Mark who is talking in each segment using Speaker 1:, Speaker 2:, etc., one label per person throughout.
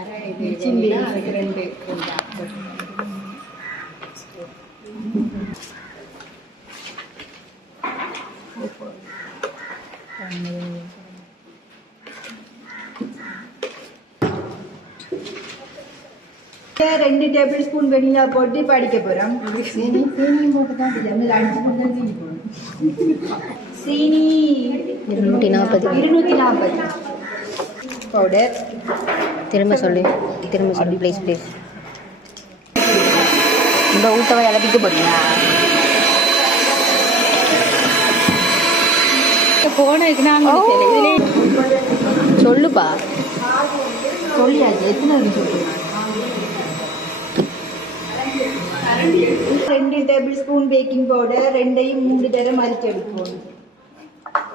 Speaker 1: அரை இது சில்லி அதுக்கு ரெண்டு.
Speaker 2: டேபிள் ஸ்பூன் வெனிலா போட்டு இப்ப அடிக்க போறோம். சீனி போட்டு தான் சீனி போடணும். சீனி
Speaker 3: இருநூற்றி நாற்பது.
Speaker 2: இருநூத்தி நாற்பது. பவுடர்
Speaker 3: திரும்ப சொல்லு. திரும்ப சொல்லு ப்ளீஸ் ப்ளீஸ் இந்த ஊட்டவை
Speaker 1: போனதுக்கு நாங்கள் இதுலேயே
Speaker 3: சொல்லுப்பா.
Speaker 2: சொல்லியாச்சு எத்தனை ரெண்டு டேபிள் ஸ்பூன் பேக்கிங் பவுடர் ரெண்டையும் மூணு தரம் அரிச்சு எடுக்கணும்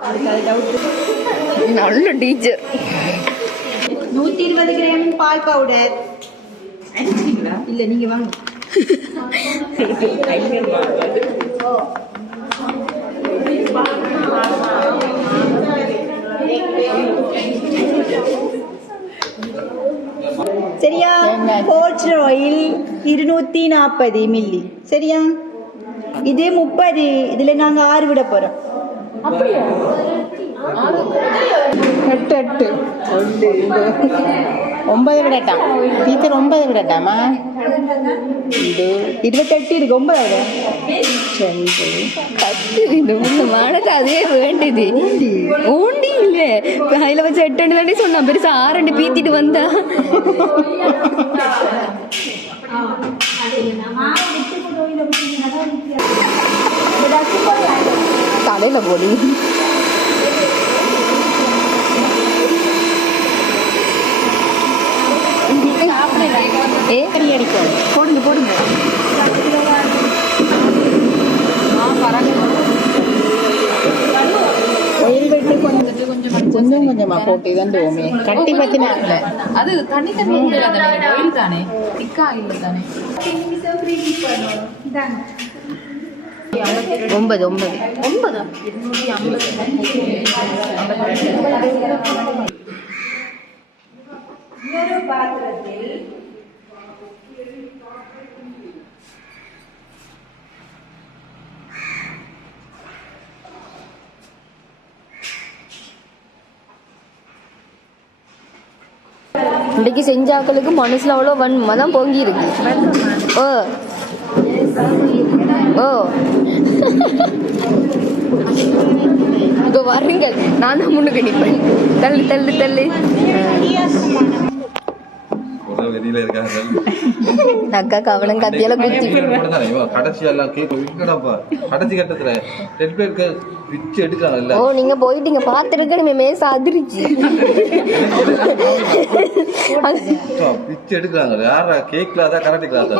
Speaker 2: அதுக்கு அது டவுட்
Speaker 3: நல்ல டீச்சர்.
Speaker 2: நூத்தி இருபது கிராம் பால் பவுடர் இல்ல நீங்க வாங்க. சரியா? போர்ச்சர் ஆயில் இருநூத்தி நாற்பது மில்லி சரியா? இது முப்பது இதுல நாங்க ஆறு விட போறோம்.
Speaker 1: எட்டு எட்டு. ஒன்று ஒன்பது விடட்டாம் டீச்சர் ஒன்பது விடட்டாமா? இது
Speaker 2: இருபத்தெட்டு இருக்கு ஒன்பதாவது
Speaker 1: ரெண்டு
Speaker 3: பத்து இந்த மூணு மானத்தை அதே வேண்டியது. ஊண்டி இல்ல. கையில வச்சு எட்டு தானே சொன்னான். பெருசா ஆரண்டு பீத்திட்டு வந்தா. தலையில போடி ஏ? கறி அடிக்கும்
Speaker 2: போடுங்க. போடுங்க
Speaker 1: ஒயில் வெட்டு கொஞ்சம் கொஞ்சம் கொஞ்சமா போட்டு இதாண்டுவோமே கட்டி பத்தினால
Speaker 4: அது ஊற்றல தானே? ஆயில் தானே? திக்கா ஆயில் தானே?
Speaker 3: ஒன்பது ஒன்பது.
Speaker 4: ஒன்பதா
Speaker 3: இன்றைக்கு செஞ்சாக்களுக்கு மனசுல அவ்வளோ வன்மை தான் பொங்கி இருக்கு. ஓ. ஓ. இப்போ வர்றீங்க நான் தான் முன்னுக்கு நிற்பேன். தள்ளு தள்ளு தள்ளு.
Speaker 5: ஒரு வெளியில இருக்காங்க
Speaker 3: அக்கா கவனம் கத்தியால குத்தி.
Speaker 5: கடைசி எல்லாம் கேட்க விங்கடாப்பா கடைசி கட்டத்துல ரெண்டு பேருக்கு பிச்சு எடுக்கிறாங்கல்ல
Speaker 3: ஓ நீங்க போயிட்டீங்க. பார்த்துருக்கணுமே மேச அதிர்ச்சி.
Speaker 5: பிச்சு எடுக்கிறாங்க யாரா கேக் கிளாஸா கராட்டி கிளாஸா